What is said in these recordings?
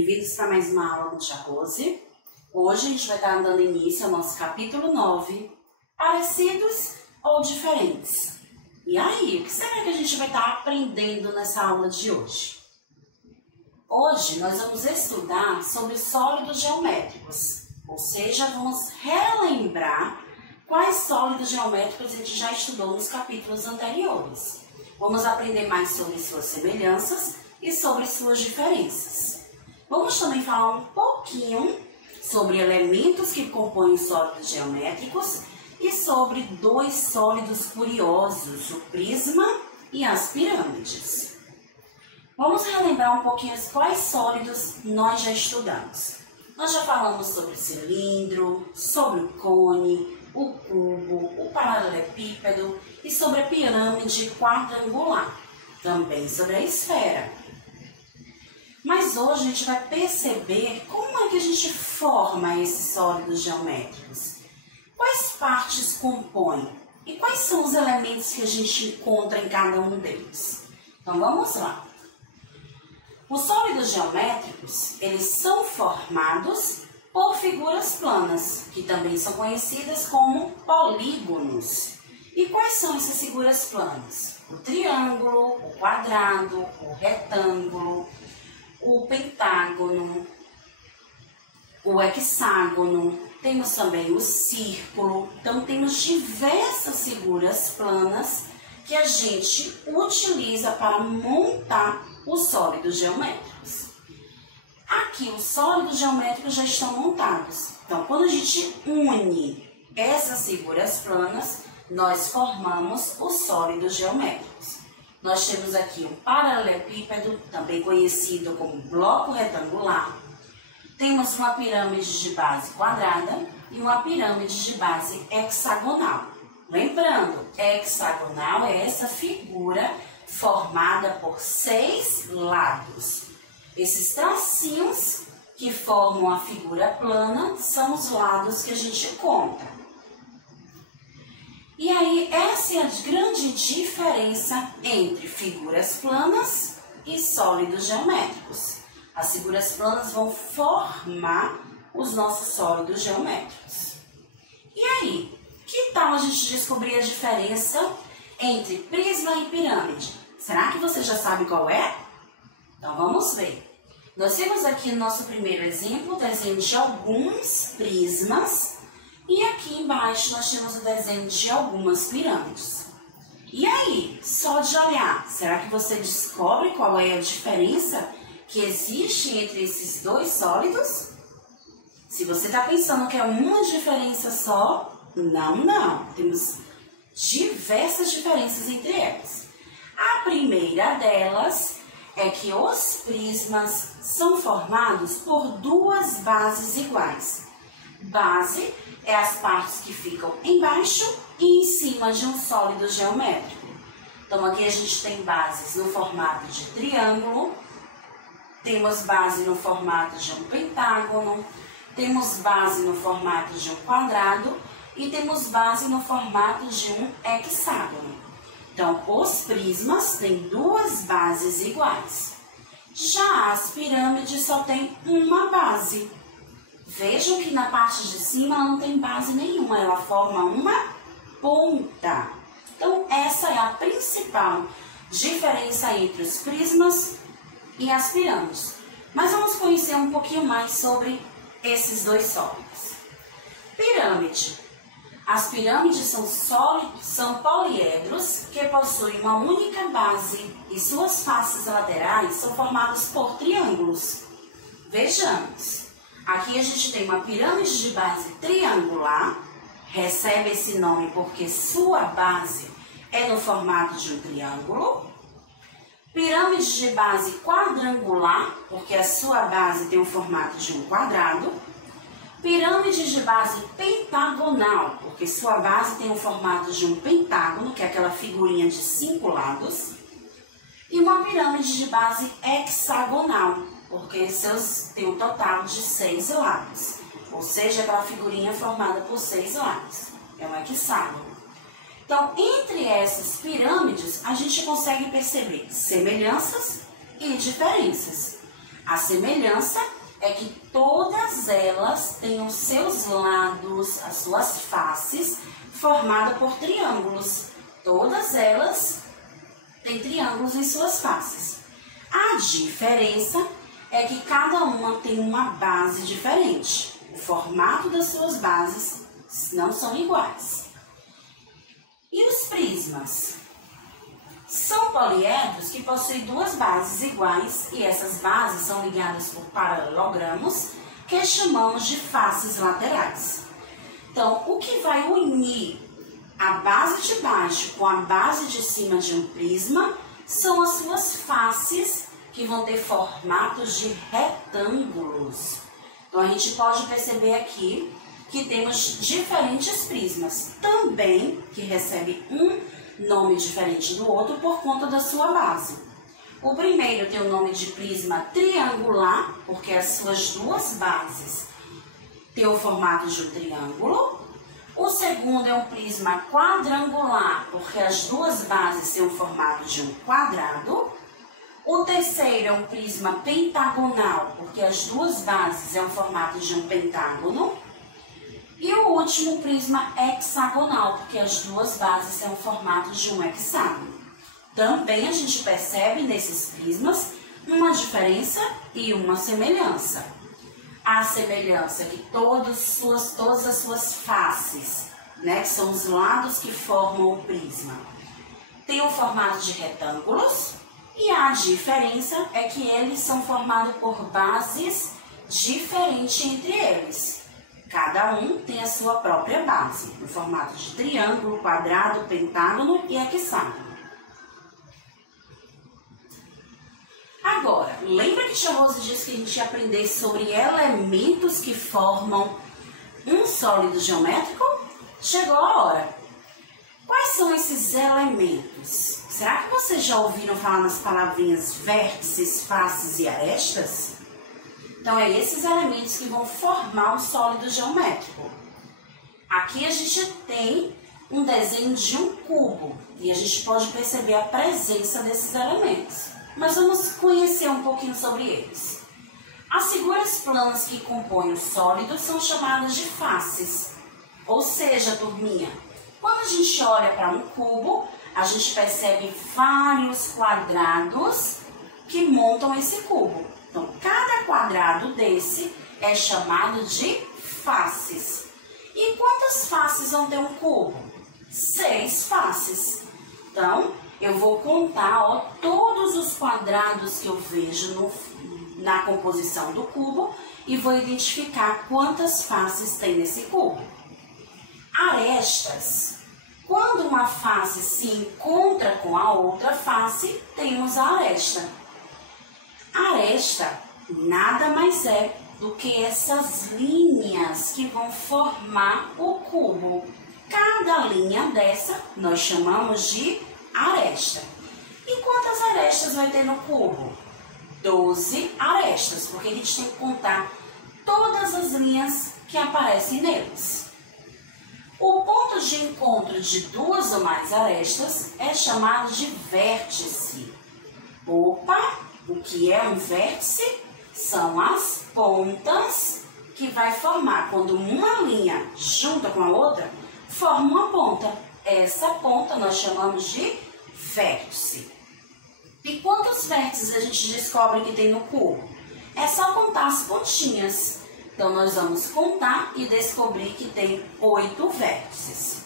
bem-vindos para mais uma aula do Tia Rose. Hoje a gente vai estar dando início ao nosso capítulo 9, parecidos ou diferentes. E aí, o que será que a gente vai estar aprendendo nessa aula de hoje? Hoje nós vamos estudar sobre sólidos geométricos, ou seja, vamos relembrar quais sólidos geométricos a gente já estudou nos capítulos anteriores. Vamos aprender mais sobre suas semelhanças e sobre suas diferenças. Vamos também falar um pouquinho sobre elementos que compõem os sólidos geométricos e sobre dois sólidos curiosos, o prisma e as pirâmides. Vamos relembrar um pouquinho quais sólidos nós já estudamos. Nós já falamos sobre o cilindro, sobre o cone, o cubo, o paralelepípedo e sobre a pirâmide quadrangular, também sobre a esfera. Mas hoje a gente vai perceber como é que a gente forma esses sólidos geométricos. Quais partes compõem e quais são os elementos que a gente encontra em cada um deles. Então vamos lá. Os sólidos geométricos, eles são formados por figuras planas, que também são conhecidas como polígonos. E quais são essas figuras planas? O triângulo, o quadrado, o retângulo, o pentágono, o hexágono, temos também o círculo. Então, temos diversas figuras planas que a gente utiliza para montar os sólidos geométricos. Aqui, os sólidos geométricos já estão montados. Então, quando a gente une essas figuras planas, nós formamos os sólidos geométricos. Nós temos aqui um paralelepípedo, também conhecido como bloco retangular. Temos uma pirâmide de base quadrada e uma pirâmide de base hexagonal. Lembrando, hexagonal é essa figura formada por 6 lados. Esses tracinhos que formam a figura plana são os lados que a gente conta. E aí, essa é a grande diferença entre figuras planas e sólidos geométricos. As figuras planas vão formar os nossos sólidos geométricos. E aí, que tal a gente descobrir a diferença entre prisma e pirâmide? Será que você já sabe qual é? Então vamos ver. Nós temos aqui no nosso primeiro exemplo o desenho de alguns prismas. E aqui embaixo nós temos o desenho de algumas pirâmides. E aí, só de olhar, será que você descobre qual é a diferença que existe entre esses dois sólidos? Se você está pensando que é uma diferença só, não. Temos diversas diferenças entre elas. A primeira delas é que os prismas são formados por duas bases iguais. Base é as partes que ficam embaixo e em cima de um sólido geométrico. Então, aqui a gente tem bases no formato de triângulo, temos base no formato de um pentágono, temos base no formato de um quadrado e temos base no formato de um hexágono. Então, os prismas têm duas bases iguais. Já as pirâmides só têm uma base. Vejam que na parte de cima ela não tem base nenhuma, ela forma uma ponta. Então, essa é a principal diferença entre os prismas e as pirâmides. Mas vamos conhecer um pouquinho mais sobre esses dois sólidos. Pirâmide. As pirâmides são poliedros que possuem uma única base e suas faces laterais são formadas por triângulos. Vejamos. Aqui a gente tem uma pirâmide de base triangular, recebe esse nome porque sua base é no formato de um triângulo. Pirâmide de base quadrangular, porque a sua base tem o formato de um quadrado. Pirâmide de base pentagonal, porque sua base tem o formato de um pentágono, que é aquela figurinha de 5 lados. E uma pirâmide de base hexagonal, porque seus tem um total de 6 lados, ou seja, aquela figurinha formada por 6 lados, é um hexágono. Então, entre essas pirâmides, a gente consegue perceber semelhanças e diferenças. A semelhança é que todas elas têm os seus lados, as suas faces, formadas por triângulos. Todas elas têm triângulos em suas faces. A diferença é que cada uma tem uma base diferente. O formato das suas bases não são iguais. E os prismas? São poliedros que possuem duas bases iguais e essas bases são ligadas por paralelogramos que chamamos de faces laterais. Então, o que vai unir a base de baixo com a base de cima de um prisma são as suas faces que vão ter formatos de retângulos. Então, a gente pode perceber aqui que temos diferentes prismas, também que recebem um nome diferente do outro por conta da sua base. O primeiro tem o nome de prisma triangular, porque as suas duas bases têm o formato de um triângulo. O segundo é um prisma quadrangular, porque as duas bases têm o formato de um quadrado. O terceiro é um prisma pentagonal, porque as duas bases têm o formato de um pentágono. E o último, prisma hexagonal, porque as duas bases têm o formato de um hexágono. Também a gente percebe nesses prismas uma diferença e uma semelhança. A semelhança é que todas as suas faces, né, que são os lados que formam o prisma, têm o formato de retângulos, e a diferença é que eles são formados por bases diferentes entre eles. Cada um tem a sua própria base, no formato de triângulo, quadrado, pentágono e hexágono. Agora, lembra que tia Rose disse que a gente ia aprender sobre elementos que formam um sólido geométrico? Chegou a hora. Quais são esses elementos? Será que vocês já ouviram falar nas palavrinhas vértices, faces e arestas? Então, é esses elementos que vão formar o sólido geométrico. Aqui a gente tem um desenho de um cubo e a gente pode perceber a presença desses elementos. Mas vamos conhecer um pouquinho sobre eles. As figuras planas que compõem o sólido são chamadas de faces. Ou seja, turminha, quando a gente olha para um cubo, a gente percebe vários quadrados que montam esse cubo. Então, cada quadrado desse é chamado de faces. E quantas faces vão ter um cubo? 6 faces. Então, eu vou contar todos os quadrados que eu vejo na composição do cubo e vou identificar quantas faces tem nesse cubo. Arestas. Quando uma face se encontra com a outra face, temos a aresta. Aresta nada mais é do que essas linhas que vão formar o cubo. Cada linha dessa nós chamamos de aresta. E quantas arestas vai ter no cubo? 12 arestas, porque a gente tem que contar todas as linhas que aparecem neles. O ponto de encontro de duas ou mais arestas é chamado de vértice. Opa! O que é um vértice? São as pontas que vai formar. Quando uma linha junta com a outra, forma uma ponta. Essa ponta nós chamamos de vértice. E quantos vértices a gente descobre que tem no cubo? É só contar as pontinhas. Então, nós vamos contar e descobrir que tem 8 vértices.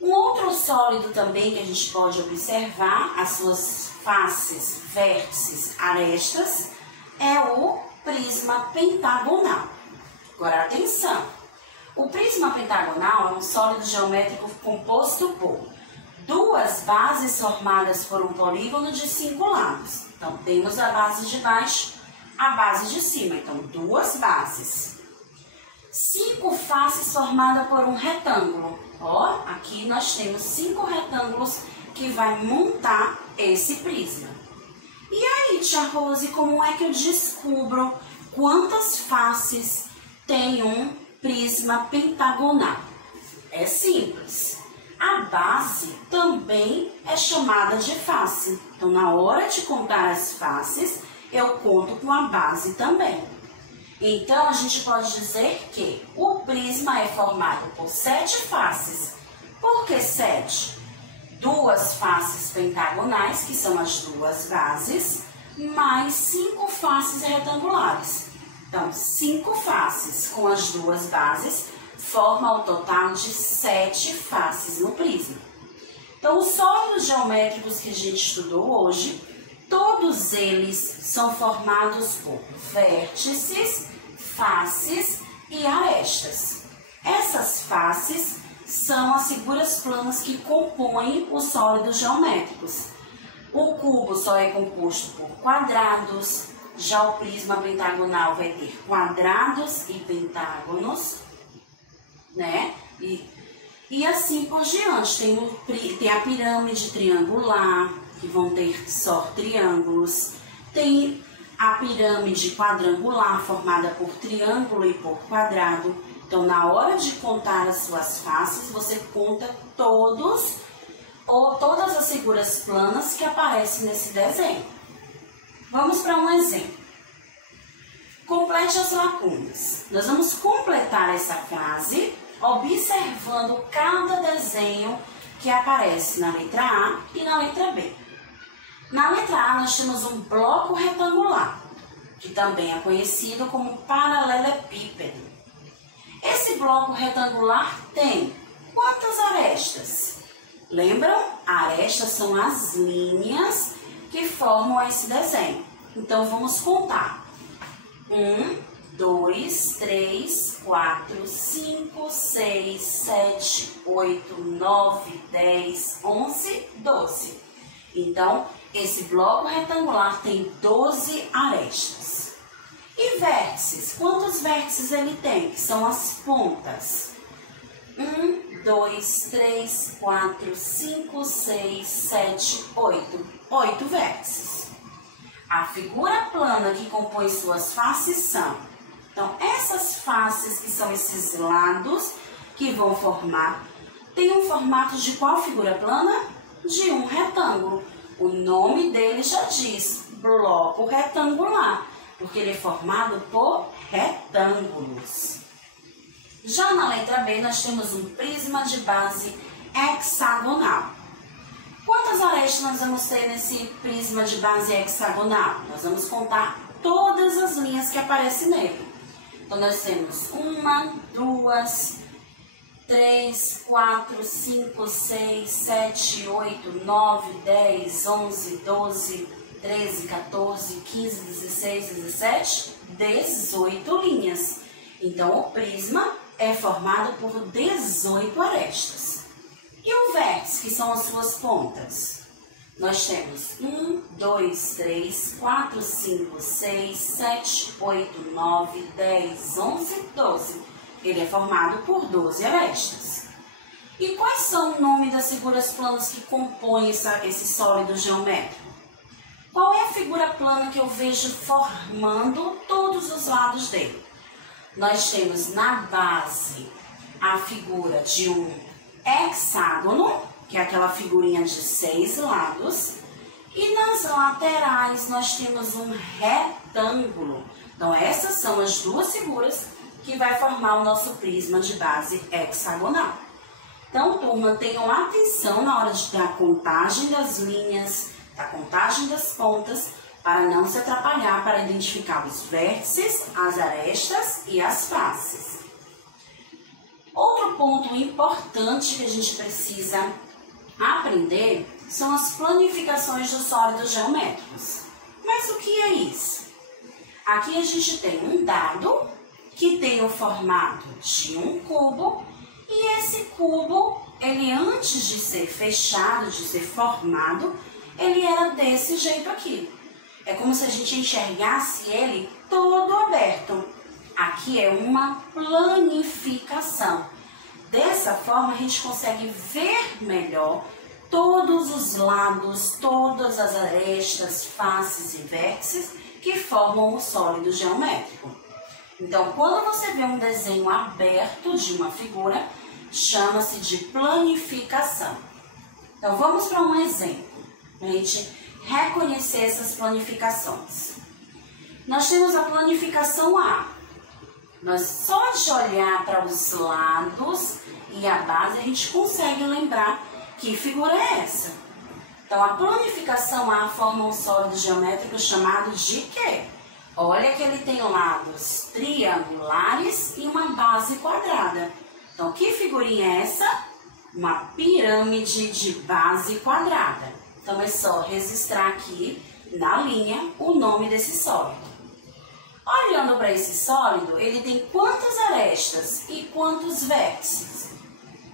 Um outro sólido também que a gente pode observar, as suas faces, vértices, arestas, é o prisma pentagonal. Agora, atenção! O prisma pentagonal é um sólido geométrico composto por duas bases formadas por um polígono de 5 lados. Então, temos a base de baixo, a base de cima. Então, 2 bases. 5 faces formadas por um retângulo. Ó, aqui nós temos 5 retângulos que vai montar esse prisma. E aí, tia Rose, como é que eu descubro quantas faces tem um prisma pentagonal? É simples. A base também é chamada de face. Então, na hora de contar as faces, eu conto com a base também. Então, a gente pode dizer que o prisma é formado por 7 faces. Por que 7? 2 faces pentagonais, que são as 2 bases, mais 5 faces retangulares. Então, 5 faces com as 2 bases formam o total de 7 faces no prisma. Então, os sólidos geométricos que a gente estudou hoje, todos eles são formados por vértices, faces e arestas. Essas faces são as figuras planas que compõem os sólidos geométricos. O cubo só é composto por quadrados, já o prisma pentagonal vai ter quadrados e pentágonos, né? E assim por diante. Tem a pirâmide triangular, que vão ter só triângulos. Tem a pirâmide quadrangular, formada por triângulo e por quadrado. Então, na hora de contar as suas faces, você conta todas as figuras planas que aparecem nesse desenho. Vamos para um exemplo. Complete as lacunas. Nós vamos completar essa frase observando cada desenho que aparece na letra A e na letra B. Na letra A, nós temos um bloco retangular, que também é conhecido como paralelepípedo. Esse bloco retangular tem quantas arestas? Lembram? Arestas são as linhas que formam esse desenho. Então, vamos contar. 1, 2, 3, 4, 5, 6, 7, 8, 9, 10, 11, 12. Então, esse bloco retangular tem 12 arestas. E vértices? Quantos vértices ele tem? Que são as pontas. 1, 2, 3, 4, 5, 6, 7, 8. 8 vértices. A figura plana que compõe suas faces são... Então, essas faces, que são esses lados que vão formar, tem um formato de qual figura plana? De um retângulo. O nome dele já diz, bloco retangular, porque ele é formado por retângulos. Já na letra B, nós temos um prisma de base hexagonal. Quantas arestas nós vamos ter nesse prisma de base hexagonal? Nós vamos contar todas as linhas que aparecem nele. Então, nós temos 1, 2, 3, 4, 5, 6, 7, 8, 9, 10, 11, 12, 13, 14, 15, 16, 17, 18 linhas. Então, o prisma é formado por 18 arestas. E o vértice, que são as suas pontas? Nós temos 1, 2, 3, 4, 5, 6, 7, 8, 9, 10, 11, 12. Ele é formado por 12 arestas. E quais são o nome das figuras planas que compõem esse sólido geométrico? Qual é a figura plana que eu vejo formando todos os lados dele? Nós temos na base a figura de um hexágono, que é aquela figurinha de 6 lados, e nas laterais nós temos um retângulo. Então, essas são as duas figuras que vai formar o nosso prisma de base hexagonal. Então, turma, tenham atenção na hora da contagem das linhas, da contagem das pontas, para não se atrapalhar para identificar os vértices, as arestas e as faces. Outro ponto importante que a gente precisa aprender são as planificações dos sólidos geométricos. Mas o que é isso? Aqui a gente tem um dado que tem o formato de um cubo, e esse cubo, ele antes de ser fechado, de ser formado, ele era desse jeito aqui. É como se a gente enxergasse ele todo aberto. Aqui é uma planificação. Dessa forma, a gente consegue ver melhor todos os lados, todas as arestas, faces e vértices que formam o sólido geométrico. Então, quando você vê um desenho aberto de uma figura, chama-se de planificação. Então, vamos para um exemplo, para a gente reconhecer essas planificações. Nós temos a planificação A. Nós só de olhar para os lados e a base a gente consegue lembrar que figura é essa. Então, a planificação A forma um sólido geométrico chamado de quê? Olha que ele tem lados triangulares e uma base quadrada. Então, que figurinha é essa? Uma pirâmide de base quadrada. Então, é só registrar aqui na linha o nome desse sólido. Olhando para esse sólido, ele tem quantas arestas e quantos vértices?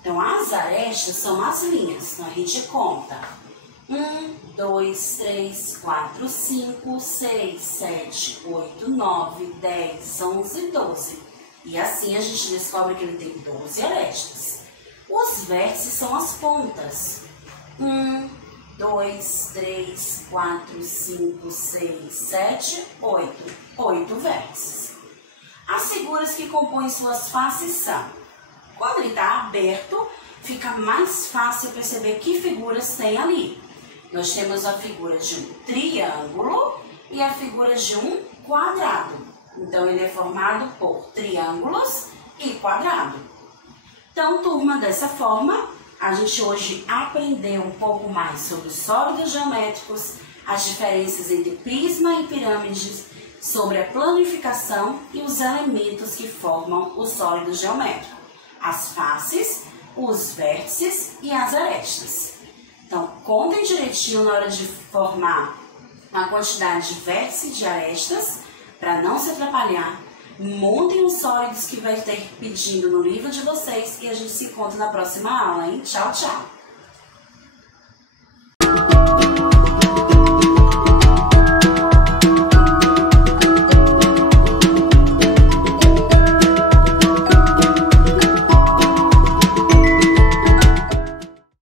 Então, as arestas são as linhas. Então, a gente conta 1, 2, 3, 4, 5, 6, 7, 8, 9, 10, 11, 12. E assim a gente descobre que ele tem 12 arestas. Os vértices são as pontas. 1, 2, 3, 4, 5, 6, 7, 8. 8 vértices. As figuras que compõem suas faces são: quando ele está aberto, fica mais fácil perceber que figuras tem ali. Nós temos a figura de um triângulo e a figura de um quadrado. Então, ele é formado por triângulos e quadrado. Então, turma, dessa forma, a gente hoje aprendeu um pouco mais sobre os sólidos geométricos, as diferenças entre prisma e pirâmides, sobre a planificação e os elementos que formam o sólido geométrico, as faces, os vértices e as arestas. Então, contem direitinho na hora de formar a quantidade de vértices e de arestas, para não se atrapalhar. Montem os sólidos que vai ter pedindo no livro de vocês e a gente se encontra na próxima aula, hein? Tchau, tchau!